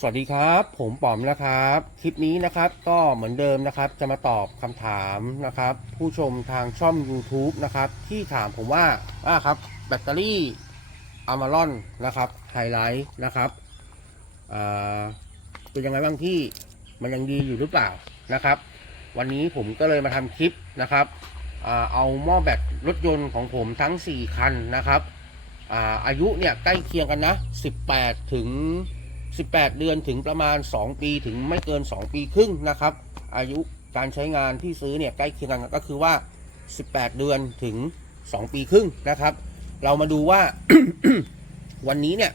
สวัสดีครับ ผมป๋อมนะครับ คลิปนี้นะครับก็เหมือนเดิมนะครับ จะมาตอบคำถามนะครับ ผู้ชมทางช่อง YouTube นะครับ ที่ถามผมว่าว่าครับแบตเตอรี่อามารอนนะครับไฮไลท์นะครับอ่าเป็นยังไงบ้างพี่มันยังดีอยู่หรือเปล่านะครับ วันนี้ผมก็เลยมาทำคลิปนะครับเอาหม้อแบตรถยนต์ของผมทั้ง 4 คันนะครับอาอายุเนี่ยใกล้เคียงกันนะ 18 ถึง 18 เดือนถึงประมาณ 2 ปีถึงไม่เกิน 2 ปีครึ่งนะครับ อายุการใช้งานที่ซื้อเนี่ยใกล้เคียงกันก็คือว่า 18 เดือนถึง 2 ปีครึ่งนะครับ เรามาดูว่า วันนี้เนี่ย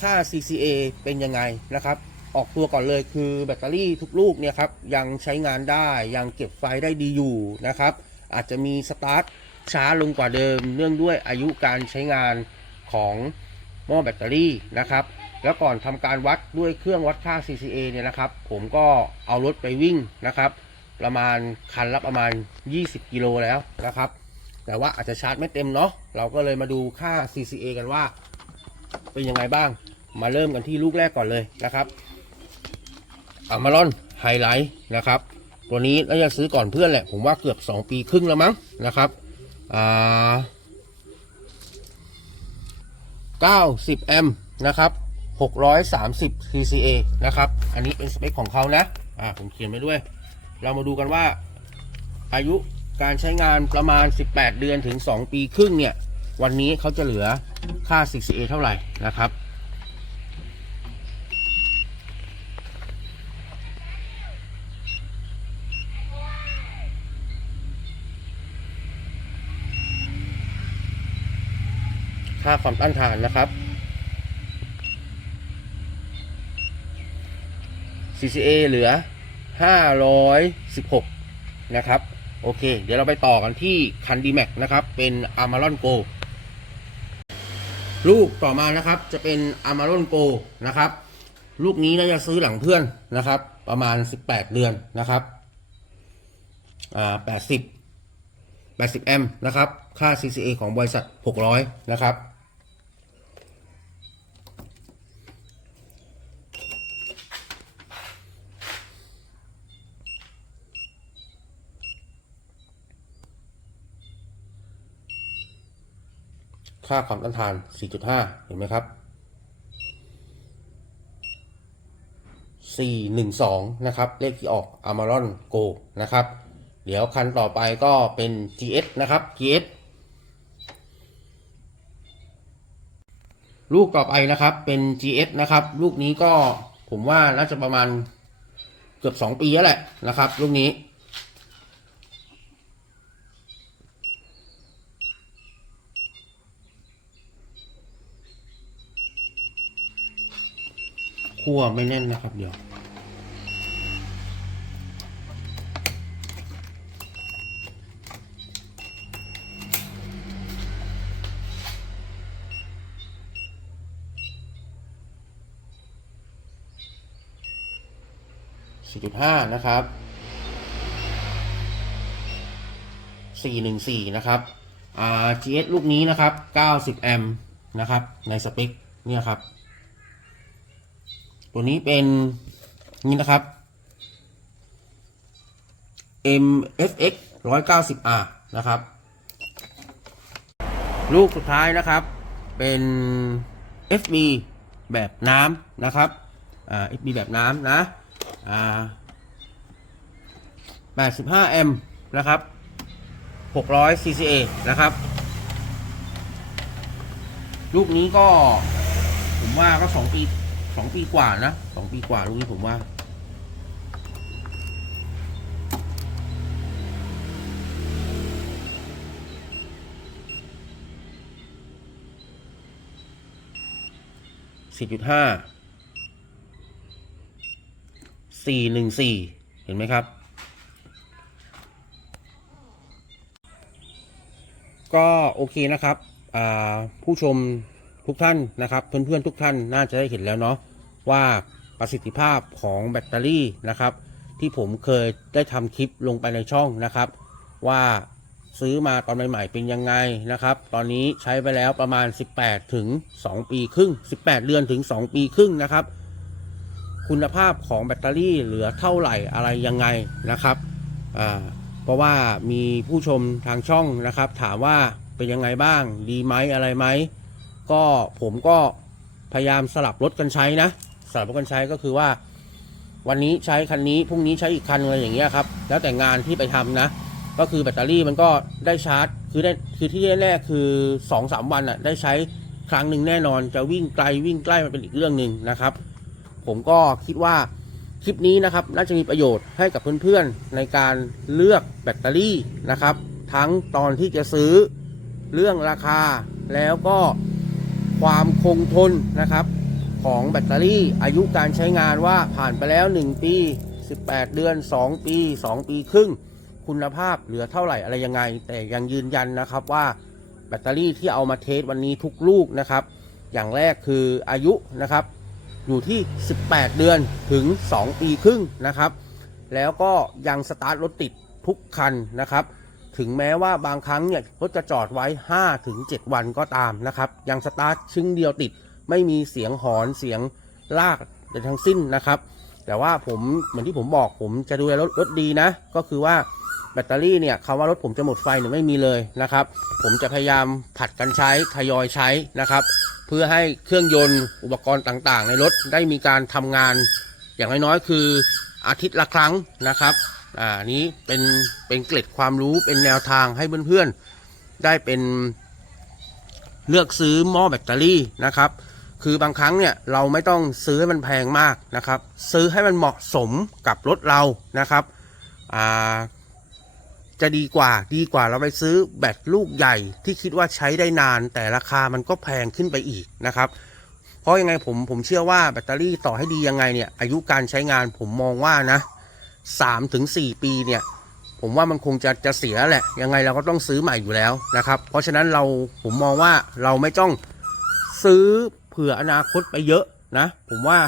ค่า CCA เป็นยังไงนะครับ ออกตัวก่อนเลยคือแบตเตอรี่ทุกลูกเนี่ยครับยังใช้งานได้ยังเก็บไฟได้ดีอยู่นะครับ อาจจะมีสตาร์ทช้าลงกว่าเดิมเนื่องด้วยอายุการใช้งานของหม้อแบตเตอรี่นะครับ แล้วก่อนทำการวัดด้วยเครื่องวัดค่า CCA เนี่ยนะครับ ผมก็เอารถไปวิ่งนะครับ ประมาณคันละประมาณ 20 กิโลแล้วนะครับ แต่ว่าอาจจะชาร์จไม่เต็มเนาะเราก็เลยมาดูค่า CCA กันว่า เป็นยังไงบ้าง มาเริ่มกันที่ลูกแรกก่อนเลยนะครับอามารอนไฮไลท์นะครับ ตัวนี้น่าจะซื้อก่อนเพื่อนแหละ ผมว่าเกือบ 2 ปีครึ่งแล้วมั้งนะครับอ่า90 แอมป์นะครับ 630 TCA นะครับ อันนี้เป็นสเปคของเขานะ อ่า ผมเขียนไว้ด้วย เรามาดูกันว่า อายุการใช้งานประมาณ 18 เดือนถึง 2 ปีครึ่งเนี่ย วันนี้เขาจะเหลือค่า CCA เท่าไหร่นะครับ ค่าความต้านทานนะครับ CCA เหลือ 516 นะครับ โอเค เดี๋ยวเราไปต่อกันที่คัน d m a x นะครับ เป็น Amaron Go ลูกต่อมานะครับจะเป็น Amaron Go นะครับ ลูกนี้น่าจะซื้อหลังเพื่อนนะครับ ประมาณ 18 เดือนนะครับอ่า80 80 แอมป์นะครับ ค่า CCA ของบริษัท 600 นะครับ ค่าความต้านทาน 4.5 เห็นไหมครับ 412 นะครับ เลขที่ออก Amaron Go นะครับ เดี๋ยวคันต่อไปก็เป็น GS นะครับ GS ลูกต่อไปนะครับเป็น GS นะครับ ลูกนี้ก็ผมว่าน่าจะประมาณเกือบ 2 ปีแล้วแหละนะครับ ลูกนี้ คั่วไม่แน่นนะครับ เดี๋ยว4.5นะครับ414นะครับอ่า GS ลูกนี้นะครับ90แอมป์นะครับ ในสเปคเนี่ยครับ ตัวนี้เป็นนี่นะครับ MFX 190R นะครับ ลูกสุดท้ายนะครับเป็น FB แบบน้ำนะครับอ่า FB แบบน้ำนะอ่า85แอมป์นะครับ600 CCA นะครับ ลูกนี้ก็ ผมว่าก็ 2 ปี 2ปีกว่านะ2ปีกว่าลูกนี้ผมว่า4.5 414เห็นไหมครับ ก็โอเคนะครับ ผู้ชม ทุกท่านนะครับเพื่อนๆทุกท่านน่าจะได้เห็นแล้วเนาะว่าประสิทธิภาพของแบตเตอรี่นะครับ ที่ผมเคยได้ทำคลิปลงไปในช่องนะครับ ว่าซื้อมาตอนใหม่ๆเป็นยังไงนะครับ ตอนนี้ใช้ไปแล้วประมาณ 18 ถึง 2 ปีครึ่ง 18 เดือนถึง 2 ปีครึ่งนะครับ คุณภาพของแบตเตอรี่เหลือเท่าไหร่อะไรยังไงนะครับเพราะว่ามีผู้ชมทางช่องนะครับ ถามว่าเป็นยังไงบ้างดีไหมอะไรไหม ก็ผมก็พยายามสลับรถกันใช้นะสลับรถกันใช้ก็คือว่า วันนี้ใช้คันนี้พรุ่งนี้ใช้อีกคันอะไรอย่างเงี้ยครับ แล้วแต่งานที่ไปทำนะ ก็คือแบตเตอรี่มันก็ได้ชาร์จ คือได้คือที่แน่ๆคือ2อสามวันอะได้ใช้ครั้งหนึ่งแน่นอนจะวิ่งไกลวิ่งใกล้มันเป็นอีกเรื่องหนึ่งนะครับ ผมก็คิดว่าคลิปนี้นะครับน่าจะมีประโยชน์ให้กับเพื่อนๆในการเลือกแบตเตอรี่นะครับ ทั้งตอนที่จะซื้อเรื่องราคาแล้วก็ ความคงทนนะครับ ของแบตเตอรี่อายุการใช้งานว่าผ่านไปแล้ว 1 ปี 18 เดือน 2 ปี 2 ปีครึ่ง คุณภาพเหลือเท่าไหร่อะไรยังไง แต่ยังยืนยันนะครับว่าแบตเตอรี่ที่เอามาเทสวันนี้ทุกลูกนะครับ อย่างแรกคืออายุนะครับอยู่ที่ 18 เดือนถึง 2 ปีครึ่งนะครับ แล้วก็ยังสตาร์ทรถติดทุกคันนะครับ ถึงแม้ว่าบางครั้งเนี่ยรถจะจอดไว้5ถึง7วันก็ตามนะครับ ยังสตาร์ทชึ่งเดียวติด ไม่มีเสียงหอนเสียงลากใดทั้งสิ้นนะครับ แต่ว่าผมเหมือนที่ผมบอกผมจะดูแลรถรถดีนะ ก็คือว่าแบตเตอรี่เนี่ยคำว่ารถผมจะหมดไฟเนี่ยไม่มีเลยนะครับ ผมจะพยายามผัดกันใช้ทยอยใช้นะครับ เพื่อให้เครื่องยนต์อุปกรณ์ต่างๆ ในรถได้มีการทำงาน อย่างน้อยๆคืออาทิตย์ละครั้งนะครับ อ่านี้เป็นเป็นเกร็ดความรู้เป็นแนวทางให้เพื่อนๆ ได้เป็นเลือกซื้อหม้อแบตเตอรี่นะครับ คือบางครั้งเนี่ยเราไม่ต้องซื้อให้มันแพงมากนะครับ ซื้อให้มันเหมาะสมกับรถเรานะครับอ่าจะดีกว่าดีกว่าเราไปซื้อแบตลูกใหญ่ที่คิดว่าใช้ได้นาน แต่ราคามันก็แพงขึ้นไปอีกนะครับ เพราะยังไงผมผมเชื่อว่าแบตเตอรี่ต่อให้ดียังไงเนี่ยอายุการใช้งานผมมองว่านะ สามถึงสี่ปีเนี่ย ผมว่ามันคงจะจะเสียแหละ ยังไงเราก็ต้องซื้อใหม่อยู่แล้วนะครับ เพราะฉะนั้นเราผมมองว่าเราไม่ต้องซื้อเผื่ออนาคตไปเยอะนะ ผมว่า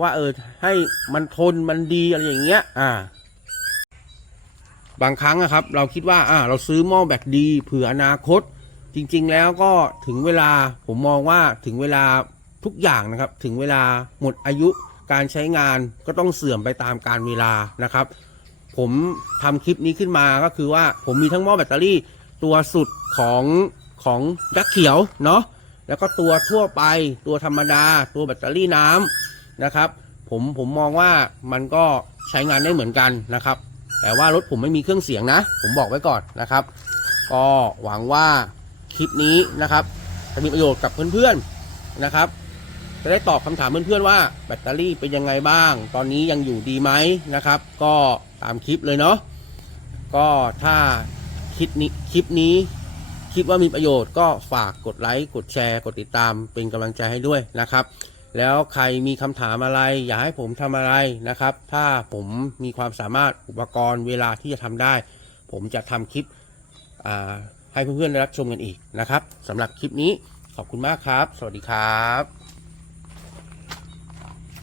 ว่าเออให้มันทนมันดีอะไรอย่างเงี้ย อ่า บางครั้งนะครับ เราคิดว่าอ่า เราซื้อหม้อแบตดีเผื่ออนาคต จริง ๆ แล้วก็ถึงเวลาผมมองว่าถึงเวลาทุกอย่างนะครับ ถึงเวลาหมดอายุ การใช้งานก็ต้องเสื่อมไปตามการเวลานะครับ ผมทำคลิปนี้ขึ้นมาก็คือว่าผมมีทั้งหม้อแบตเตอรี่ตัวสุดของของยักษ์เขียวเนาะแล้วก็ตัวทั่วไปตัวธรรมดา ตัวแบตเตอรี่น้ำนะครับ ผมผมมองว่ามันก็ใช้งานได้เหมือนกันนะครับ แต่ว่ารถผมไม่มีเครื่องเสียงนะ ผมบอกไว้ก่อนนะครับ ก็หวังว่าคลิปนี้นะครับจะมีประโยชน์กับเพื่อนๆนะครับ จะได้ตอบคำถามเพื่อนๆว่าแบตเตอรี่เป็นยังไงบ้าง ตอนนี้ยังอยู่ดีไหมนะครับ ก็ตามคลิปเลยเนาะก็ถ้าคลิปนี้คลิปนี้คิดว่ามีประโยชน์ก็ฝากกดไลค์กดแชร์ กดติดตามเป็นกำลังใจให้ด้วยนะครับ แล้วใครมีคำถามอะไร อยากให้ผมทำอะไรนะครับ ถ้าผมมีความสามารถอุปกรณ์เวลาที่จะทำได้ ผมจะทำคลิปให้เพื่อนๆได้รับชมกันอีกนะครับสำหรับคลิปนี้ขอบคุณมากครับ สวัสดีครับ